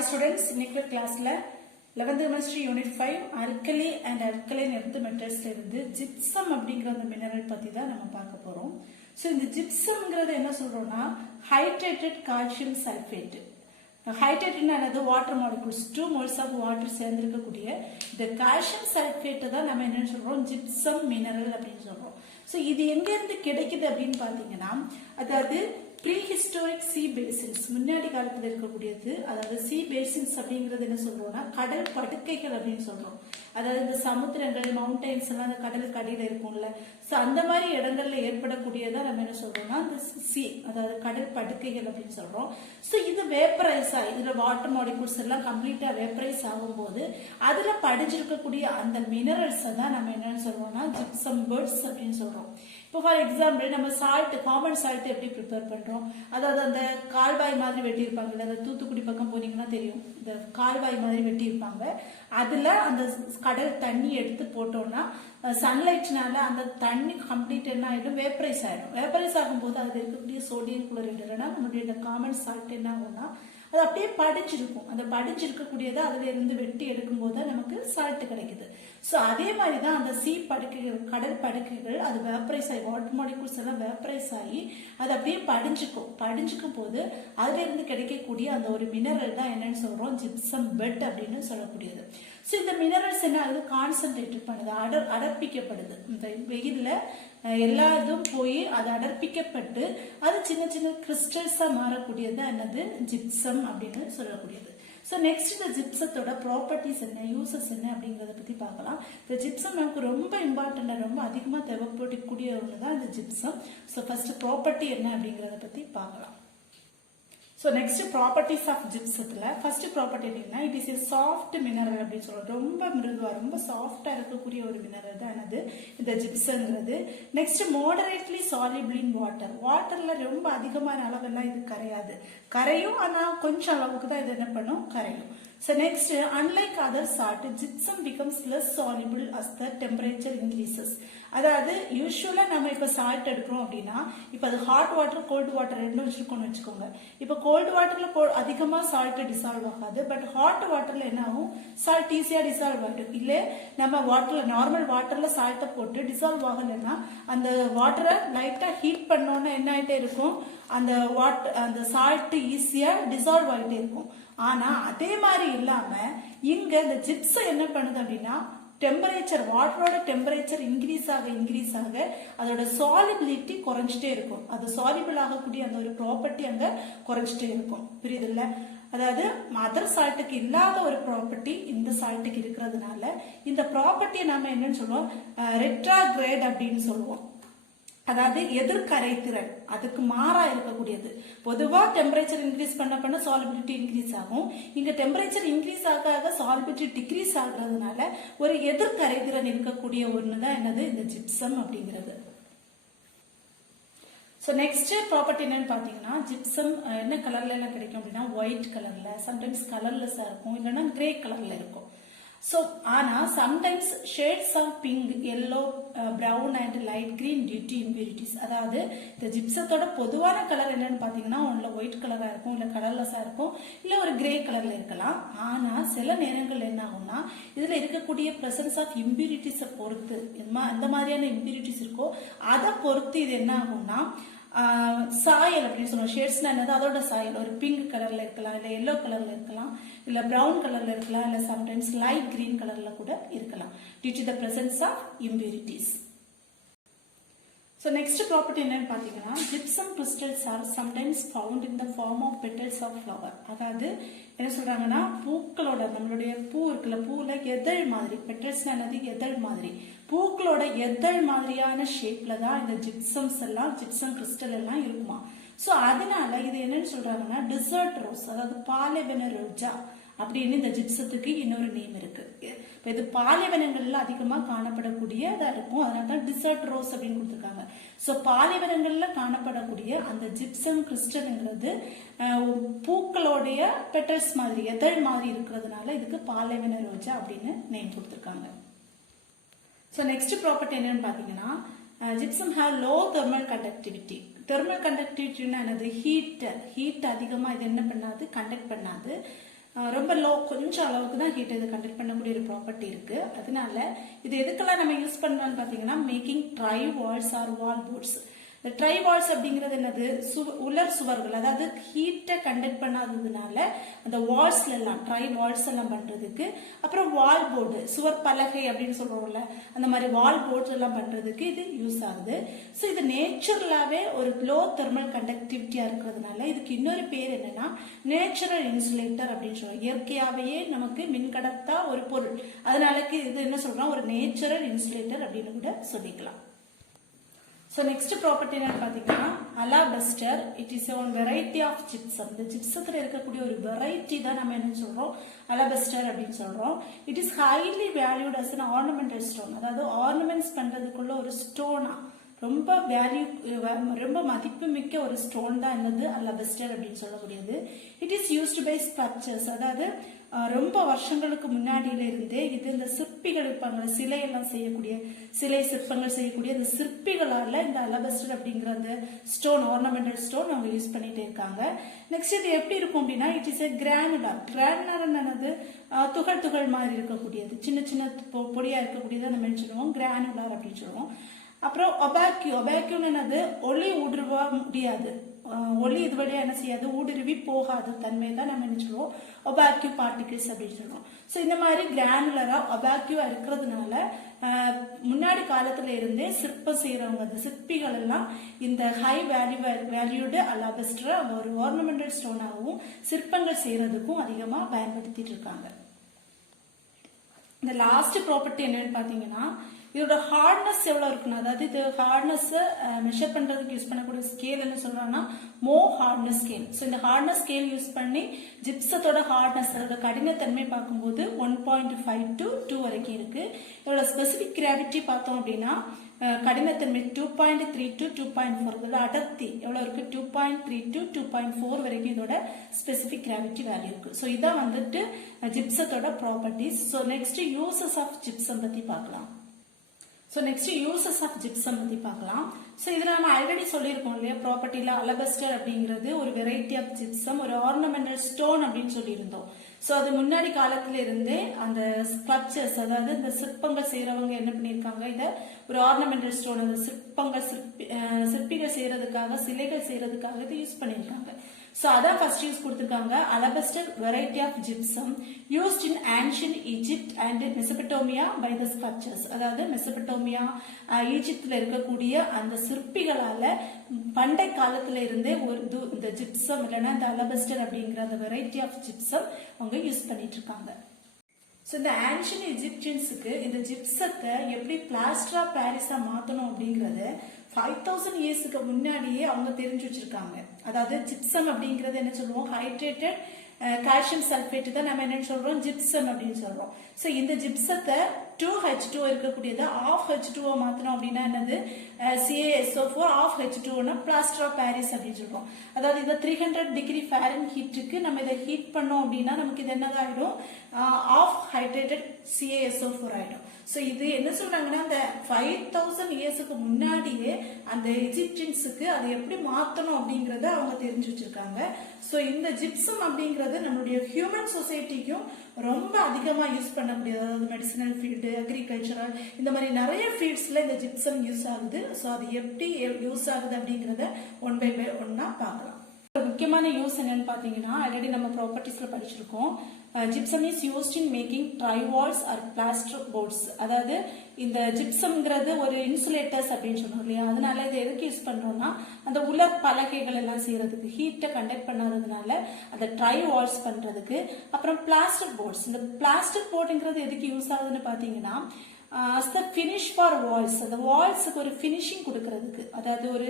Hi students, இன்னைக்கு கிளாஸ்ல 11th chemistry unit 5 alkali and alkaline earth metals இருந்து gypsum அப்படிங்கற அந்த மினரல் பத்தி தான் நம்ம பார்க்க போறோம். சோ இந்த gypsumங்கிறது என்ன சொல்றோம்னா hydrated calcium sulfate. ஹைட்ரேட்னா என்னது water molecules 2 moles of water சேர்ந்திருக்கக்கூடிய இந்த கால்சியம் சல்ஃபேட் தான் நம்ம என்ன சொல்றோம் ஜிப்சம் மினரல் அப்படின்னு சொல்றோம். சோ இது எங்க இருந்து கிடைக்குது அப்படின்னு பாத்தீங்கன்னா அதாவது ப்ரீஹிஸ்டாரிக் சி பேசின்ஸ் முன்னாடி காலத்துல இருக்கக்கூடியது அதாவது சி பேசின்ஸ் அப்படிங்கிறது என்ன சொல்றோம்னா கடல் படுக்கைகள் அப்படின்னு சொல்றோம். அதாவது இந்த சமுத்திரங்கள் மவுண்டைன்ஸ் எல்லாம் அந்த கடலுக்கு அடியில இருக்கும்ல சோ அந்த மாதிரி இடங்கள்ல ஏற்படக்கூடியதான் நம்ம என்ன சொல்றோம்னா இந்த சி அதாவது கடல் படுக்கைகள் அப்படின்னு சொல்றோம். சோ இது வேப்பரைஸ் ஆகி இதுல வாட்டர் மாலிகுல்ஸ் எல்லாம் கம்ப்ளீட்டா வேப்பரைஸ் ஆகும்போது அதுல படிஞ்சிருக்கக்கூடிய அந்த மினரல்ஸ் தான் நம்ம என்னன்னு சொல்றோம்னா ஜிப்சம் பேர்ட்ஸ் அப்படின்னு சொல்றோம். இப்போ ஃபார் எக்ஸாம்பிள் நம்ம சால்ட் காமன் சால்ட் எப்படி ப்ரிப்பேர் பண்றோம் அதாவது அந்த கால்வாய் மாதிரி வெட்டி இருப்பாங்கல்ல அந்த தூத்துக்குடி பக்கம் போனீங்கன்னா தெரியும் இந்த கால்வாய் மாதிரி வெட்டி இருப்பாங்க அதுல அந்த கடல் தண்ணி எடுத்து போட்டோம்னா சன்லைட்னால அந்த தண்ணி கம்ப்ளீட் என்ன ஆயிடும் வேப்பரைஸ் ஆயிடும். வேப்பரைஸ் ஆகும்போது அதுல இருக்கக்கூடிய சோடியம் குளோரைடு இல்லைன்னா நம்மளுடைய இந்த காமன் சால்ட் என்ன ஆகும்னா அது அப்படியே படிச்சிருக்கும். அந்த படிச்சிருக்கக்கூடியதை அதுல இருந்து வெட்டி எடுக்கும் போது நமக்கு சால்ட் கிடைக்குது. சோ அதே மாதிரிதான் அந்த சி படுக்கைகள் கடல் படுக்கைகள் அது வேப்பரைஸ் ஆகி வாட்டர் மாலிகுல்ஸ் எல்லாம் வேப்பரைஸ் ஆகி அது அப்படியே படிஞ்சுக்கும் போது அதுல இருந்து கிடைக்கக்கூடிய அந்த ஒரு மினரல் தான் என்னன்னு சொல்றோம் ஜிப்சம் பெட் அப்படின்னு சொல்லக்கூடியது. சோ இந்த மினரல்ஸ் என்ன ஆகுது கான்சென்ட்ரேட் பண்ணுது அடர்ப்பிக்கப்படுது. இந்த வெயில்ல எல்லா இதுவும் போய் அது அடர்ப்பிக்கப்பட்டு அது சின்ன சின்ன கிறிஸ்டல்ஸா மாறக்கூடியது என்னது ஜிப்சம் அப்படின்னு சொல்லக்கூடியது. ஸோ நெக்ஸ்ட் இந்த ஜிப்சத்தோட ப்ராப்பர்ட்டிஸ் என்ன யூசஸ் என்ன அப்படிங்கறத பத்தி பார்க்கலாம். இந்த ஜிப்சம் நமக்கு ரொம்ப இம்பார்ட்டண்டா ரொம்ப அதிகமா தேவைப்படக்கூடிய ஒன்று தான் இந்த ஜிப்சம். ஸோ ஃபர்ஸ்ட் ப்ராப்பர்ட்டி என்ன அப்படிங்கறத பத்தி பார்க்கலாம். So next properties of gypsத்துல first property என்னன்னா it is a soft mineral அப்படின்னு சொல்றோம். ரொம்ப மிருதுவா ரொம்ப சாஃப்டா இருக்கக்கூடிய ஒரு மினரல் தான் என்னது இந்த ஜிப்சம்ங்கிறது. Next moderately soluble in water. வாட்டர்ல ரொம்ப அதிகமான அளவெல்லாம் இது கரையாது. கரையும் ஆனா கொஞ்சம் அளவுக்கு தான் இது என்ன பண்ணும் கரையும். So next unlike other salt gypsum becomes less soluble as the temperature increases. அதாவது யூசுவலா நம்ம இப்ப சால்ட் எடுக்கிறோம் அப்படின்னா இப்ப அது ஹாட் வாட்டர் கோல்டு வாட்டர் ரெண்டும் வச்சிருக்கோம்னு வச்சுக்கோங்க. இப்ப கோல்டு வாட்டர்ல அதிகமா சால்ட் டிசால்வ் ஆகாது. பட் ஹாட் வாட்டர்ல என்ன ஆகும் சால்ட் ஈஸியா டிசால்வ் ஆகிடும். இல்ல நம்ம வாட்டர்ல நார்மல் வாட்டர்ல சால்ட்டை போட்டு டிசால்வ் ஆகலைன்னா அந்த வாட்டரை லைட்டா ஹீட் பண்ணோன்னா என்ன ஆயிட்டே இருக்கும் அந்த சால்ட் ஈஸியா டிசால்வ் ஆகிட்டே இருக்கும். ஆனா அதே மாதிரி இல்லாம இங்க இந்த ஜிப்சம் என்ன பண்ணுது அப்படின்னா டெம்பரேச்சர் வாட்டரோட டெம்பரேச்சர் இன்க்ரீஸ் ஆக அதோட சாலிபிலிட்டி குறைஞ்சிட்டே இருக்கும். அது சாலிபிள் ஆகக்கூடிய அந்த ஒரு ப்ராப்பர்ட்டி அங்க குறைஞ்சிட்டே இருக்கும். புரியுது இல்ல? அதாவது மதர் சால்ட்டுக்கு இல்லாத ஒரு ப்ராப்பர்ட்டி இந்த சால்ட்டுக்கு இருக்கிறதுனால இந்த ப்ராப்பர்ட்டியை நாம என்னன்னு சொல்லுவோம் ரெட்ராகிரேட் அப்படின்னு சொல்லுவோம். அதாவது எதிர்கரைத்திறன் அதுக்கு மாறா இருக்கக்கூடியது. பொதுவா டெம்பரேச்சர் இன்க்ரீஸ் பண்ண சாலிபிலிட்டி இன்க்ரீஸ் ஆகும். இங்க டெம்பரேச்சர் இன்க்ரீஸ் ஆக சாலிபிலிட்டி டிக்ரீஸ் ஆகுறதுனால ஒரு எதிர்கரைத்திறன் இருக்கக்கூடிய ஒண்ணுதான் என்னது இந்த ஜிப்சம் அப்படிங்கிறது. ஸோ நெக்ஸ்ட் ப்ராப்பர்ட்டி என்னன்னு பாத்தீங்கன்னா ஜிப்சம் என்ன கலர்ல எல்லாம் கிடைக்கும் அப்படின்னா ஒயிட் கலர்ல சம்டைம்ஸ் கலர்லெஸ்ஸா இருக்கும் இல்லைன்னா கிரே கலர்ல இருக்கும். So, ஆனா sometimes shades of pink, yellow, brown and light green due to impurities. அதாவது இந்த ஜிப்சத்தோட பொதுவான கலர் என்னன்னு பாத்தீங்கன்னா ஒன்னுல ஒயிட் கலரா இருக்கும் இல்ல கலர்லெஸ்ஸா இருக்கும் இல்ல ஒரு கிரே கலர்ல இருக்கலாம். ஆனா சில நேரங்கள் என்ன ஆகும்னா இதுல இருக்கக்கூடிய பிரசன்ஸ் ஆஃப் இம்பியூரிட்டிஸை பொறுத்து அந்த மாதிரியான இம்பியூரிட்டிஸ் இருக்கோ அதை பொறுத்து இது என்ன ஆகும்னா சாயல் அப்படின்னு சொல்லுவோம். ஷேட்ஸ்னா என்னது அதோட சாயல் ஒரு பிங்க் கலர்ல இருக்கலாம் இல்ல எல்லோ கலர்ல இருக்கலாம் இல்ல பிரவுன் கலர்ல இருக்கலாம் இல்ல சம்டைம்ஸ் லைட் கிரீன் கலர்ல கூட இருக்கலாம் due to the presence of impurities. So next property என்னன்னு பாத்தீங்கன்னா gypsum crystals are sometimes found in the form of petals of flower. அதாவது என்ன சொல்றாங்கன்னா பூக்களோட நம்மளுடைய பூ இருக்குல்ல பூல எதழ் மாதிரி பெட்டல்ஸ்னா என்னது எதழ் மாதிரி பூக்களோட எதழ் மாதிரியான ஷேப்ல தான் இந்த ஜிப்சம்ஸ் எல்லாம் ஜிப்சம் கிறிஸ்டல் எல்லாம் இருக்குமா. சோ அதனால இது என்னன்னு சொல்றாங்கன்னா டிசர்ட் ரோஸ் அதாவது பாலைவன ரோஜா அப்படின்னு இந்த ஜிப்சத்துக்கு இன்னொரு நேம் இருக்கு. இது பாலைவனங்கள்ல அதிகமா காணப்படக்கூடியதா இருக்கும். அதனாலதான் டிசர்ட் ரோஸ் அப்படின்னு கொடுத்துருக்காங்க. சோ பாலைவனங்கள்ல காணப்படக்கூடிய அந்த ஜிப்சம் கிறிஸ்டல்ங்கிறது பூக்களோடைய பெட்டல்ஸ் மாதிரி எதழ் மாதிரி இருக்கிறதுனால இதுக்கு பாலைவன ரோஜா அப்படின்னு நேம் கொடுத்துருக்காங்க. சோ நெக்ஸ்ட் ப்ராப்பர்ட்டி என்னன்னு பாத்தீங்கன்னா gypsum have low thermal conductivity. thermal conductivity என்னது ஹீட் அதிகமா இது என்ன பண்ணாது கண்டக்ட் பண்ணாது. ரொம்ப லோ கொஞ்சம் அளவுக்கு தான் ஹீட் இது கண்டக்ட் பண்ணக்கூடிய ஒரு ப்ராப்பர்ட்டி இருக்கு. அதனால இது எதுக்கெல்லாம் நம்ம யூஸ் பண்ணலாம்னு பாத்தீங்கன்னா மேக்கிங் ட்ரை வால்ஸ் ஆர் வால் போர்ட்ஸ். இந்த ட்ரை வால்ஸ் அப்படிங்கிறது என்னது, உலர் சுவர்கள், அதாவது ஹீட்டை கண்டக்ட் பண்ணாததுனால அந்த வால்ஸ்ல எல்லாம் ட்ரை வால்ஸ் எல்லாம் பண்றதுக்கு, அப்புறம் வால் போர்டு சுவர் பலகை அப்படின்னு சொல்றோம்ல அந்த மாதிரி வால் போர்ட்ஸ் எல்லாம் பண்றதுக்கு இது யூஸ் ஆகுது. ஸோ இது நேச்சுரலாவே ஒரு லோ தெர்மல் கண்டக்டிவிட்டியா இருக்கிறதுனால இதுக்கு இன்னொரு பேர் என்னன்னா நேச்சுரல் இன்சுலேட்டர் அப்படின்னு சொல்றோம். இயற்கையாவே நமக்கு மின்கடத்தா ஒரு பொருள், அதனால இது என்ன சொல்றோம், ஒரு நேச்சுரல் இன்சுலேட்டர் அப்படின்னு கூட சொல்லிக்கலாம். So next property என்னன்னு பாத்தீங்கன்னா alabaster. It is a variety of gypsum. இந்த gypsத்துல இருக்கக்கூடிய ஒரு variety தான் நம்ம என்ன சொல்றோம், alabaster அப்படின்னு சொல்றோம். It is highly valued as an ornamental stone. அதாவது ஆர்னமெண்ட்ஸ் பண்றதுக்குள்ள ஒரு ஸ்டோனா ரொம்ப ரொம்ப மதிப்பு மிக்க ஒரு ஸ்டோன் தான் என்னது அலபஸ்டர் அப்படின்னு சொல்லக்கூடியது. It is used by sculptors. அதாவது ரொம்ப வருஷங்களுக்கு முன்னாடியில இருந்தே இது இந்த சிற்பிகள் இருப்பாங்க, சிலையெல்லாம் செய்யக்கூடிய சிலை சிற்பங்கள் செய்யக்கூடிய இந்த சிற்பிகளால இந்த அலபஸ்டர் அப்படிங்கிற அந்த ஸ்டோன் ஆர்னமெண்டல் ஸ்டோன் அவங்க யூஸ் பண்ணிட்டே இருக்காங்க. நெக்ஸ்ட் இது எப்படி இருக்கும் அப்படின்னா it is a granular. Granular என்னது, துகள் துகள் மாதிரி இருக்கக்கூடியது, சின்ன சின்ன பொடியா இருக்கக்கூடியதை நம்ம என்ன சொல்லுவோம், கிரானுலர் அப்படின்னு சொல்லுவோம். அப்புறம் ஒபாக்யூ. ஒபாக்யூன்னு என்னது, ஒளி ஊடுருவ முடியாது, ஒளி இது வழியா என்ன செய்யாது, ஊடுருவி போகாத தன்மை தான் நம்ம என்ன சொல்லுவோம், ஒபாக்யூ பார்ட்டிகிள்ஸ் அப்படின்னு சொல்லுவோம். ஸோ இந்த மாதிரி கிரானுலரா ஒபாக்யூவா இருக்கிறதுனால முன்னாடி காலத்துல இருந்தே சிற்பம் செய்யறவங்க அந்த சிற்பிகள் எல்லாம் இந்த ஹை வேல்யூடு அலபஸ்டரை ஒரு ஆர்னமெண்டல் ஸ்டோனாகவும் சிற்பங்கள் செய்யறதுக்கும் அதிகமா பயன்படுத்திட்டு இருக்காங்க. இந்த லாஸ்ட் ப்ராப்பர்ட்டி என்னன்னு பாத்தீங்கன்னா இதோட ஹார்ட்னஸ் எவ்வளவு இருக்குன்னா, அதாவது இது ஹார்ட்னஸ் மெஷர் பண்றதுக்கு யூஸ் பண்ணக்கூடிய ஸ்கேல் என்ன சொல்றாங்கன்னா மோ ஹார்ட்னஸ் ஸ்கேல். ஸோ இந்த ஹார்ட்னஸ் ஸ்கேல் யூஸ் பண்ணி ஜிப்சத்தோட ஹார்ட்னஸ் அதோட கடினத்தன்மை பார்க்கும்போது 1.5 to 2 வரைக்கும் இருக்கு. இதோட ஸ்பெசிபிக் கிராவிட்டி பார்த்தோம் அப்படின்னா கடினத்தன்மை 2.3 to 2.4. இதோட அடர்த்தி எவ்வளவு இருக்கு, 2.3 to 2.4 வரைக்கும் இதோட ஸ்பெசிபிக் கிராவிட்டி வேல்யூ இருக்கு. ஸோ இதான் வந்துட்டு ஜிப்சத்தோட properties. So next uses of gypsum பத்தி பார்க்கலாம். So next uses of gypsum பத்தி பார்க்கலாம். ஸோ இதுல நம்ம ஆல்ரெடி சொல்லியிருக்கோம் இல்லையா, ப்ராப்பர்ட்டில அலபஸ்டர் அப்படிங்கிறது ஒரு வெரைட்டி ஆஃப் ஜிப்சம், ஒரு ஆர்னமெண்டல் ஸ்டோன் அப்படின்னு சொல்லியிருந்தோம். ஸோ அது முன்னாடி காலத்துல இருந்தே அந்த ஸ்கல்ப்சர்ஸ், அதாவது இந்த சிற்பங்கள் செய்யறவங்க என்ன பண்ணிருக்காங்க, இதை ஒரு ஆர்னமெண்டல் ஸ்டோன், அந்த சிற்பிகள் செய்யறதுக்காக சிலைகள் செய்யறதுக்காக இதை யூஸ் பண்ணிருக்காங்க. So அதான் ஃபர்ஸ்ட் யூஸ் கொடுத்திருக்காங்க, alabaster variety of gypsum used in ancient Egypt and Mesopotamia by the sculptors. அதாவது மெசபடோமியா ஈஜிப்ட்ல இருக்கக்கூடிய அந்த சிற்பிகளால பண்டை காலத்துல இருந்தே ஒரு இந்த ஜிப்சம் இல்லைன்னா இந்த அலபஸ்டர் அப்படிங்கிற அந்த வெரைட்டி ஆஃப் ஜிப்சம் அவங்க யூஸ் பண்ணிட்டு இருக்காங்க. ஸோ இந்த ஆன்ஷியன் எஜிப்சியன்ஸுக்கு இந்த ஜிப்சத்தை எப்படி பிளாஸ்டர் ஆஃப் பாரிஸா மாத்தணும் அப்படிங்கறத 5000 இயர்ஸ்க்கு முன்னாடியே அவங்க தெரிஞ்சு வச்சிருக்காங்க. அதாவது ஜிப்சம் அப்படிங்கறது என்ன சொல்லுவோம், ஹைட்ரேட்டட் கால்சியம் சல்பேட் தான் நம்ம என்ன சொல்றோம், ஜிப்சம் அப்படின்னு சொல்றோம். ஸோ இந்த ஜிப்சத்தை 2H2O இருக்கக்கூடியது ஆஃப் H2O மாத்தணும் அப்படின்னா என்னது, CaSO4 of H2O plaster of Paris அப்படின்னு சொல்றோம். அதாவது இதை 300 டிகிரி ஃபாரன்ஹீட்டுக்கு நம்ம இதை ஹீட் பண்ணோம் அப்படின்னா நமக்கு இது என்னதாயிடும், ஆஃப் ஹைட்ரேட்டட் CaSO4 ஆயிடும். ஸோ இது என்ன சொல்றாங்கன்னா அந்த 5000 இயர்ஸ்க்கு முன்னாடியே அந்த எஜிப்சியன்ஸுக்கு அதை எப்படி மாத்தணும் அப்படிங்கறத அவங்க தெரிஞ்சு வச்சிருக்காங்க. ஸோ இந்த ஜிப்சம் அப்படிங்கிறது நம்மளுடைய ஹியூமன் சொசைட்டிக்கும் ரொம்ப அதிகமா யூஸ் பண்ணக்கூடியது. அதாவது மெடிசினல் ஃபீல்டு, அக்ரிகல்ச்சரல், இந்த மாதிரி நிறைய ஃபீல்ட்ஸ்ல இந்த ஜிப்சம் யூஸ் ஆகுது. ஸோ அது எப்படி யூஸ் ஆகுது அப்படிங்கறத ஒன் பை ஒன்னா பார்க்கலாம். முக்கியமான யூஸ் என்னன்னு பாத்தீங்கன்னா ஆல்ரெடி நம்ம ப்ராப்பர்ட்டிஸ்ல படிச்சிருக்கோம். Gypsum is used in making drywalls or plaster boards. அதாவது இந்த ஜிப்சம்ங்கிறது ஒரு இன்சுலேட்டர்ஸ் அப்படின்னு சொன்னோம் இல்லையா, அதனால இதை எதுக்கு யூஸ் பண்றோம்னா அந்த உலர் பலகைகள் எல்லாம் செய்யறதுக்கு, ஹீட்டை கண்டக்ட் பண்ணாததுனால அந்த ட்ரைவால்ஸ் பண்றதுக்கு. அப்புறம் பிளாஸ்டர் போர்ட்ஸ், இந்த பிளாஸ்டர் போர்டுங்கிறது எதுக்கு யூஸ் ஆகுதுன்னு பாத்தீங்கன்னா ஃபினிஷ் ஃபார் வால்ஸ், அந்த வால்ஸுக்கு ஒரு ஃபினிஷிங் கொடுக்கறதுக்கு, அதாவது ஒரு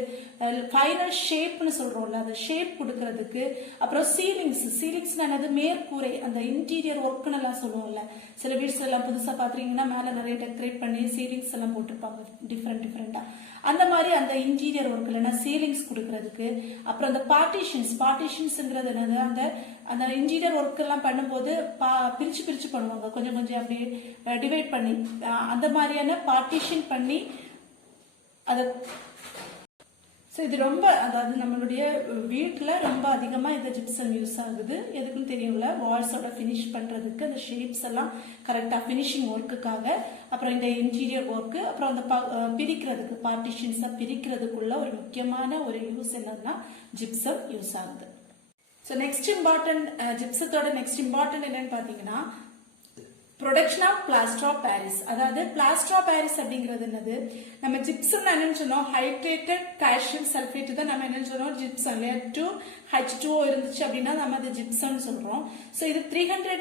ஃபைனல் ஷேப்னு சொல்றோம்ல அந்த ஷேப் கொடுக்கறதுக்கு. அப்புறம் சீலிங்ஸ் என்னது, மேற்கூரை, அந்த இன்டீரியர் ஒர்க்னு எல்லாம் சொல்லுவோம்ல, சில வீட்ஸ் எல்லாம் புதுசா பாத்தீங்கன்னா மேல நிறைய டெக்கரேட் பண்ணி சீலிங்ஸ் எல்லாம் போட்டிருப்பாங்க டிஃப்ரெண்டா, அந்த மாதிரி அந்த இன்டீரியர் ஒர்க் இல்லைன்னா சீலிங்ஸ் கொடுக்கறதுக்கு. அப்புறம் அந்த பார்ட்டிஷன்ஸ்ங்கிறது என்னது, அந்த இன்டீரியர் ஒர்க் எல்லாம் பண்ணும்போது பிரிச்சு பண்ணுவாங்க, கொஞ்சம் அப்படி டிவைட் பண்ணி அந்த மாதிரியான பார்ட்டிஷன் பண்ணி ஸோ இது ரொம்ப அதாவது நம்மளுடைய வீட்டில் ரொம்ப அதிகமாக இந்த ஜிப்சம் யூஸ் ஆகுது. எதுக்குன்னு தெரியல, வால்ஸோட ஃபினிஷ் பண்ணுறதுக்கு, அந்த ஷேப்ஸ் எல்லாம் கரெக்டாக ஃபினிஷிங் ஒர்க்குக்காக, அப்புறம் இந்த இன்டீரியர் ஒர்க்கு, அப்புறம் அந்த பிரிக்கிறதுக்கு பார்ட்டிஷன்ஸாக பிரிக்கிறதுக்குள்ள ஒரு முக்கியமான ஒரு யூஸ் என்னன்னா ஜிப்சம் யூஸ் ஆகுது. ஸோ நெக்ஸ்ட் இம்பார்ட்டன்ட் ஜிப்சத்தோட நெக்ஸ்ட் இம்பார்ட்டன்ட் என்னன்னு பார்த்தீங்கன்னா production of plaster of Paris. அதாவது பிளாஸ்டர் ஆஃப் பாரிஸ் அப்படிங்கிறது என்னது, நம்ம ஜிப்சம் என்னன்னு சொன்னோம், ஹைட்ரேட்டட் கால்சியம் சல்ஃபேட் தான் நம்ம என்னன்னு சொன்னோம் ஜிப்சம் இல்லையா. H2O இருந்துச்சு அப்படின்னா நம்ம அது ஜிப்சம்னு சொல்றோம். ஸோ இது 300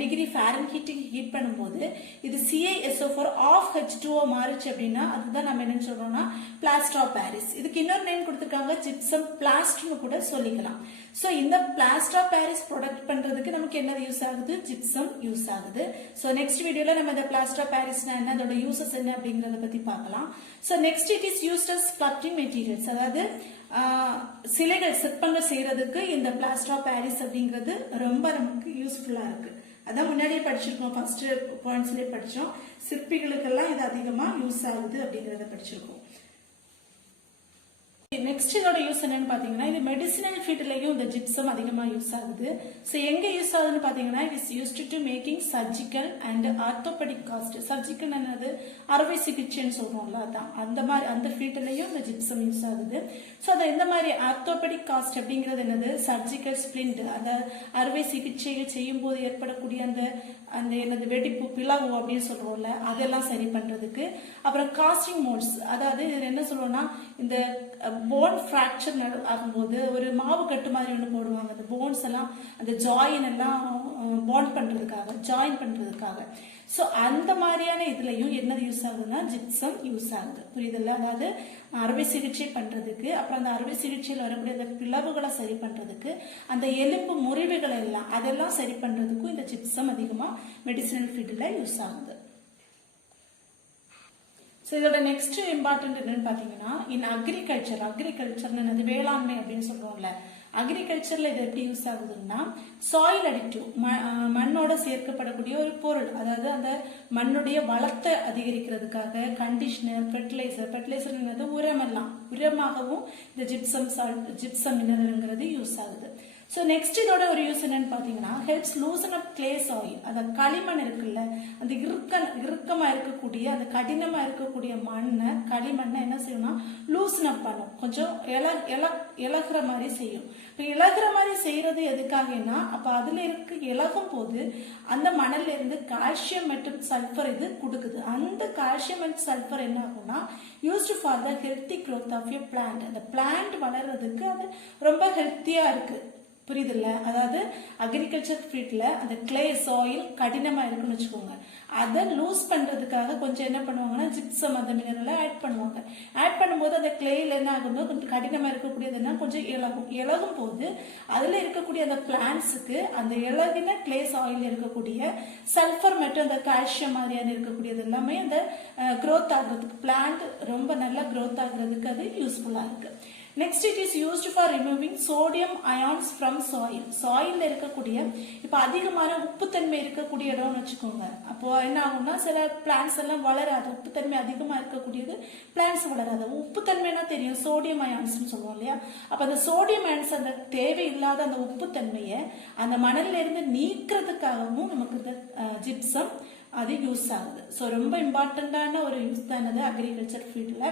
டிகிரி ஃபாரன்ஹீட்டுக்கு ஹீட் பண்ணும்போது இது CaSO4 ஆஃப் H2O மாறுச்சு அப்படின்னா அதுதான் நம்ம என்னன்னு சொல்றோம்னா பிளாஸ்டர் ஆஃப் பாரிஸ். இதுக்கு இன்னொரு நேம் கொடுத்துருக்காங்க, ஜிப்சம் பிளாஸ்டர்னு கூட சொல்லிக்கலாம். ஸோ இந்த பிளாஸ்டர் ஆஃப் பாரிஸ் ப்ரொடக்ட் பண்றதுக்கு நமக்கு என்ன யூஸ் ஆகுது, ஜிப்சம் யூஸ் ஆகுது. ஸோ நெக்ஸ்ட் வீடியோல நம்ம இந்த பிளாஸ்டர் ஆஃப் பாரிஸ்னா என்ன, அதோட யூசஸ் என்ன அப்படிங்கறத பத்தி பார்க்கலாம். So next it is used as sculpting materials. அதாவது சிலைகள் சிற்பங்கள் செய்யறதுக்கு இந்த பிளாஸ்டர் ஆஃப் பாரிஸ் அப்படிங்கிறது ரொம்ப நமக்கு யூஸ்ஃபுல்லா இருக்கு. அதான் முன்னாடியே படிச்சிருக்கோம், ஃபர்ஸ்ட் பாயிண்ட்ஸ்லயே படிச்சோம். சிற்பிகளுக்கெல்லாம் இது அதிகமா யூஸ் ஆகுது அப்படிங்கறத படிச்சிருக்கோம். நெக்ஸ்ட் இதோட யூஸ் என்னன்னு பாத்தீங்கன்னா இது மெடிசினல் ஃபீல்ட்லயும் இந்த ஜிப்சம் அதிகமா யூஸ் ஆகுது. ஸோ எங்க யூஸ் ஆகுதுன்னு பாத்தீங்கன்னா it is used to making surgical and orthopaedic cost. Surgical என்னது, அறுவை சிகிச்சைன்னு சொல்றோம்ல, அதான் அந்த மாதிரி அந்த ஃபீல்ட்லயும் இந்த ஜிப்சம் யூஸ் ஆகுது. ஸோ அதை இந்த மாதிரி ஆர்த்தோபெடிக் காஸ்ட் அப்படிங்கிறது என்னது, சர்ஜிக்கல் ஸ்பிளிண்ட், அந்த அறுவை சிகிச்சைகள் செய்யும் போது ஏற்படக்கூடிய அந்த அந்த என்னது வெடிப்பு பிளவு அப்படின்னு சொல்றோம்ல, அதெல்லாம் சரி பண்றதுக்கு. அப்புறம் காஸ்டிங் மோல்ட்ஸ், அதாவது என்ன சொல்றோம்னா இந்த போன் ஃப்ராக்சர் ஆகும்போது ஒரு மாவு கட்டு மாதிரி ஒன்று போடுவாங்க, அந்த போன்ஸ் எல்லாம் அந்த ஜாயின் எல்லாம் பாண்ட் பண்றதுக்காக, ஜாயின் பண்றதுக்காக. ஸோ அந்த மாதிரியான இதுலயும் என்னது யூஸ் ஆகுதுன்னா ஜிப்சம் யூஸ் ஆகுது. புரியுதுல்ல, அதாவது அறுவை சிகிச்சை பண்றதுக்கு, அப்புறம் அந்த அறுவை சிகிச்சையில் வரக்கூடிய அந்த பிளவுகளை சரி பண்றதுக்கு, அந்த எலும்பு முறிவுகள் எல்லாம் அதெல்லாம் சரி பண்றதுக்கும் இந்த ஜிப்சம் அதிகமா மெடிசினல் ஃபீல்டில் யூஸ் ஆகுது. ஸோ இதோட நெக்ஸ்ட் இம்பார்ட்டன்ட் என்னன்னு பார்த்தீங்கன்னா இன் அக்ரிகல்ச்சர்னு என்னது, வேளாண்மை அப்படின்னு சொல்றோம்ல, அக்ரிகல்ச்சர்ல இது எப்படி யூஸ் ஆகுதுன்னா சாயில் அடிக்டிவ், மண்ணோட சேர்க்கப்படக்கூடிய ஒரு பொருள், அதாவது அந்த மண்ணுடைய வளத்தை அதிகரிக்கிறதுக்காக கண்டிஷனர், ஃபெர்டிலைசர் என்னது உரமாகவும் இந்த ஜிப்சம் மினரல்ங்கிறது யூஸ் ஆகுது. ஸோ நெக்ஸ்ட் இதோட ஒரு யூஸ் என்னன்னு பாத்தீங்கன்னா ஹெல்ப்ஸ் லூசன் அப் கிளே சாயில். அந்த களிமண் இருக்குல்ல, அந்த இறுக்கமா இருக்கக்கூடிய அந்த கடினமா இருக்கக்கூடிய களிமண்ணை என்ன செய்யணும்னா லூசன் அப் பண்ணும், கொஞ்சம் இலகுற மாதிரி செய்யும். இப்போ இலகுற மாதிரி செய்யறது எதுக்காகனா, அப்ப அதுல இருக்கு இலகும் போது அந்த மணல்ல இருந்து கால்சியம் மற்றும் சல்பர் இது கொடுக்குது. அந்த கால்சியம் அண்ட் சல்பர் என்ன ஆகும்னா used for the healthy growth of you plant. அந்த பிளான்ட் வளர்றதுக்கு அது ரொம்ப ஹெல்த்தியா இருக்கு. புரியுதுல்ல, அதாவது அக்ரிகல்ச்சர் ஃபீல்ட்ல அந்த கிளே சாயில் கடினமா இருக்குன்னு வச்சுக்கோங்க, அதை லூஸ் பண்றதுக்காக கொஞ்சம் என்ன பண்ணுவாங்கன்னா ஜிப்சம் அந்த மினரலை ஆட் பண்ணுவாங்க. ஆட் பண்ணும்போது அந்த கிளேல என்ன ஆகும்போது கொஞ்சம் கடினமா இருக்கக்கூடியதுன்னா கொஞ்சம் இலகும் போது அதுல இருக்கக்கூடிய அந்த பிளான்ட்ஸுக்கு அந்த இலகின கிளே சாயில் இருக்கக்கூடிய சல்பர் மற்றும் அந்த கால்சியம் மாதிரியான இருக்கக்கூடியது எல்லாமே அந்த growth ஆகுறதுக்கு, பிளான்ட் ரொம்ப நல்லா growth ஆகுறதுக்கு அது யூஸ்ஃபுல்லா இருக்கு. Next it is used for removing sodium ions from soil. சாயில்ல இருக்கக்கூடிய இப்ப அதிகமான உப்புத்தன்மை இருக்கக்கூடிய இடம்னு வச்சுக்கோங்க, அப்போ என்ன ஆகும்னா சில பிளான்ட்ஸ் எல்லாம் வளராது, உப்புத்தன்மை அதிகமா இருக்கக்கூடியது பிளான்ட்ஸ் வளராது. உப்புத்தன்மைனா தெரியும், சோடியம் அயான்ஸ் சொல்லுவோம் இல்லையா, அப்ப அந்த சோடியம் அயான்ஸ் அந்த தேவையில்லாத அந்த உப்புத்தன்மையை அந்த மணல்ல இருந்து நீக்கிறதுக்காகவும் நமக்கு இந்த ஜிப்சம் அது யூஸ் ஆகுது. ஸோ ரொம்ப இம்பார்ட்டண்டான ஒரு யூஸ் தானது அக்ரிகல்ச்சர் ஃபீல்ட்ல.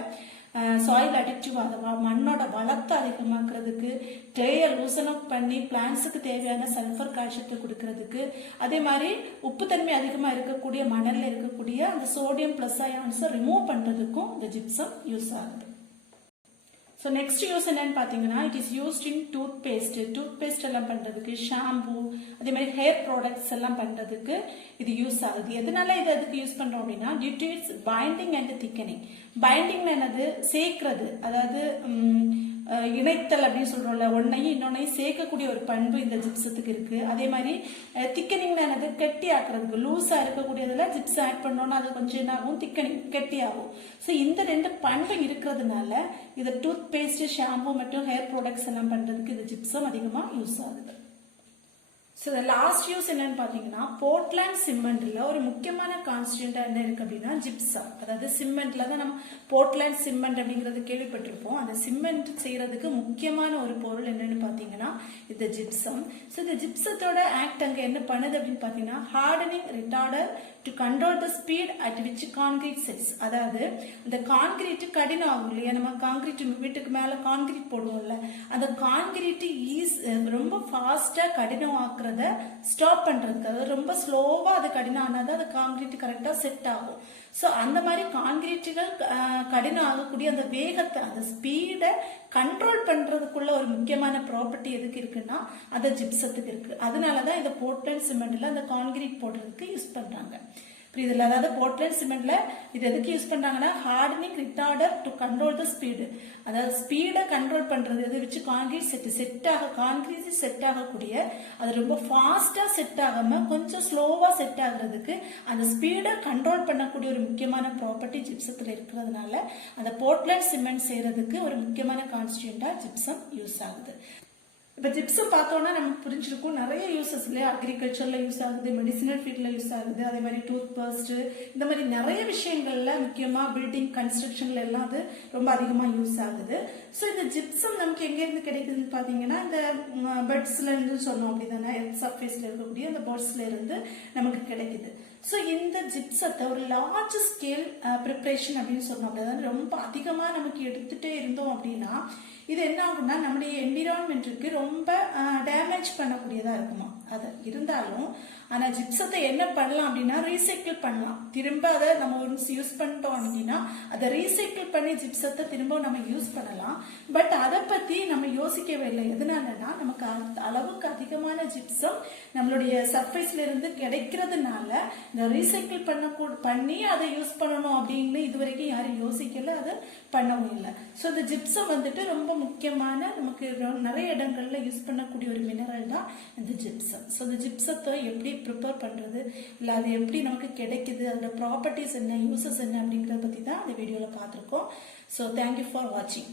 சாயில் அடிக்டிவ், மண்ணோட வளத்தை அதிகமாக்குறதுக்கு, கிளேயை லூசன் அப் பண்ணி பிளான்ட்ஸுக்கு தேவையான சல்பர் கால்சியத்தை கொடுக்கறதுக்கு, அதே மாதிரி உப்புத்தன்மை அதிகமாக இருக்கக்கூடிய மணல்ல இருக்கக்கூடிய அந்த சோடியம் பிளஸ் அயான்ஸை ரிமூவ் பண்றதுக்கும் இந்த ஜிப்சம் யூஸ் ஆகுது. ஸோ நெக்ஸ்ட் யூஸ் என்னன்னு பார்த்தீங்கன்னா it is used in toothpaste எல்லாம் பண்ணுறதுக்கு, ஷாம்பு, அதே மாதிரி ஹேர் ப்ராடக்ட்ஸ் எல்லாம் பண்ணுறதுக்கு இது யூஸ் ஆகுது. எதனால இது அதுக்கு யூஸ் பண்ணுறோம் அப்படின்னா due to its binding and thickening. Binding என்னது, சேர்க்கிறது, அதாவது இணைத்தல் அப்படின்னு சொல்றோம்ல, ஒன்னையும் இன்னொன்னையும் சேர்க்கக்கூடிய ஒரு பண்பு இந்த ஜிப்சத்துக்கு இருக்கு. அதே மாதிரி திக்கனிங் என்னது, கெட்டி ஆக்குறதுக்கு, லூஸா இருக்கக்கூடியதுல ஜிப்ஸ் ஆட் பண்ணோம்னா அது கொஞ்சம் என்ன ஆகும், திக்கனிங் கெட்டி ஆகும். ஸோ இந்த ரெண்டு பண்பு இருக்கிறதுனால இது டூத் பேஸ்ட், ஷாம்பு மற்றும் ஹேர் ப்ராடக்ட்ஸ் எல்லாம் பண்றதுக்கு இந்த ஜிப்சம் அதிகமா யூஸ் ஆகுது. ஸோ லாஸ்ட் யூஸ் என்னன்னு பார்த்தீங்கன்னா போர்ட்லாண்ட் சிமெண்ட்ல ஒரு முக்கியமான கான்ஸ்டியூண்டா என்ன இருக்கு அப்படின்னா ஜிப்சம். அதாவது சிமெண்ட்ல தான் நம்ம போர்ட்லாண்ட் சிமெண்ட் அப்படிங்கிறது கேள்விப்பட்டிருப்போம். அந்த சிமெண்ட் செய்யறதுக்கு முக்கியமான ஒரு பொருள் என்னன்னு பார்த்தீங்கன்னா இந்த ஜிப்சம். ஸோ இந்த ஜிப்சத்தோட ஆக்ட் அங்கே என்ன பண்ணுது அப்படின்னு பார்த்தீங்கன்னா hardening retarded to control the speed at which concrete sets. அதாவது அந்த கான்கிரீட் கடினம் ஆகும் இல்லையா, நம்ம கான்கிரீட் வீட்டுக்கு மேல கான்கிரீட் போடுவோம்ல, அந்த கான்கிரீட் ரொம்ப ஃபாஸ்டா கடினம் ஆக்குறத ஸ்டாப் பண்றதுக்கு, அதாவது ரொம்ப ஸ்லோவா அது கடினம் ஆனாதான் அது கான்கிரீட் கரெக்டா செட் ஆகும். ஸோ அந்த மாதிரி கான்கிரீட்டுகள் கடினம் ஆகக்கூடிய அந்த வேகத்தை, அந்த ஸ்பீடை கண்ட்ரோல் பண்றதுக்குள்ள ஒரு முக்கியமான ப்ராப்பர்ட்டி எதுக்கு இருக்குன்னா அந்த ஜிப்சத்துக்கு இருக்கு. அதனாலதான் இந்த போர்ட்லாண்ட் சிமெண்ட்ல அந்த கான்கிரீட் போடுறதுக்கு யூஸ் பண்றாங்க. புரியுதுல? அதாவது போர்ட்லாண்ட் சிமெண்ட்ல இது எதுக்கு யூஸ் பண்றாங்கன்னா hardening retarded to control the speed. அதாவது ஸ்பீடை கண்ட்ரோல் பண்றது எது வச்சு கான்கிரீட் செட் ஆகக்கூடிய அது ரொம்ப ஃபாஸ்டா செட் ஆகாம கொஞ்சம் ஸ்லோவா செட் ஆகுறதுக்கு அந்த ஸ்பீடை கண்ட்ரோல் பண்ணக்கூடிய ஒரு முக்கியமான ப்ராப்பர்ட்டி ஜிப்சத்துல இருக்கிறதுனால அந்த போர்ட்லாண்ட் சிமெண்ட் செய்யறதுக்கு ஒரு முக்கியமான கான்ஸ்டியூண்டா ஜிப்சம் யூஸ் ஆகுது. இப்போ ஜிப்சம் பார்த்தோம்னா நமக்கு புரிஞ்சிருக்கும் நிறைய யூசஸ் இல்லையா, அக்ரிகல்ச்சர்ல யூஸ் ஆகுது, மெடிசினல் ஃபீல்ட்ல யூஸ் ஆகுது, அதே மாதிரி டூத் பேஸ்ட், இந்த மாதிரி நிறைய விஷயங்கள்ல முக்கியமா பில்டிங் கன்ஸ்ட்ரக்ஷன்ல எல்லாம் அது ரொம்ப அதிகமா யூஸ் ஆகுது. ஸோ இந்த ஜிப்சம் நமக்கு எங்க இருந்து கிடைக்குதுன்னு பாத்தீங்கன்னா இந்த பெர்ட்ஸ்ல இருந்து சொன்னோம் அப்படிதானே, எர்த் சர்ஃபேஸ்ல இருக்கக்கூடிய அந்த பேர்ட்ஸ்ல இருந்து நமக்கு கிடைக்குது. ஸோ இந்த ஜிப்சத்தை ஒரு லார்ஜ் ஸ்கேல் ப்ரிப்ரேஷன் அப்படின்னு சொன்னோம், அதாவது ரொம்ப அதிகமா நமக்கு எடுத்துட்டே இருந்தோம் அப்படின்னா இது என்ன ஆகும்னா நம்முடைய என்விரான்மெண்ட்டுக்கு ரொம்ப டேமேஜ் பண்ணக்கூடியதா இருக்குமா. அது இருந்தாலும் ஆனா ஜிப்சத்தை என்ன பண்ணலாம் அப்படின்னா ரீசைக்கிள் பண்ணலாம். திரும்ப அதை நம்ம ஒன்ஸ் யூஸ் பண்ணிட்டோம் அப்படின்னா அதை ரீசைக்கிள் பண்ணி ஜிப்சத்தை திரும்ப நம்ம யூஸ் பண்ணலாம். பட் அதை பத்தி நம்ம யோசிக்கவே இல்லை. எதனாலன்னா நமக்கு அளவுக்கு அதிகமான ஜிப்சம் நம்மளுடைய சர்ஃபேஸ்ல இருந்து கிடைக்கிறதுனால இந்த ரீசைக்கிள் பண்ணி அதை யூஸ் பண்ணணும் அப்படின்னு இதுவரைக்கும் யாரும் யோசிக்கல, அதை பண்ணவும் இல்லை. ஸோ இந்த ஜிப்சம் வந்துட்டு ரொம்ப முக்கியமான நமக்கு நிறைய இடங்கள்ல யூஸ் பண்ணக்கூடிய ஒரு மினரல் தான் இந்த ஜிப்சம். ஸோ இந்த ஜிப்சத்தை எப்படி ப்ரிப்பேர் பண்றது, இல்லை அது எப்படி நமக்கு கிடைக்குது, அதோட ப்ராப்பர்ட்டிஸ் என்ன, யூசஸ் என்ன அப்படிங்கிறத பத்தி தான் இந்த வீடியோல பார்த்துருக்கோம். ஸோ தேங்க்யூ ஃபார் வாட்சிங்.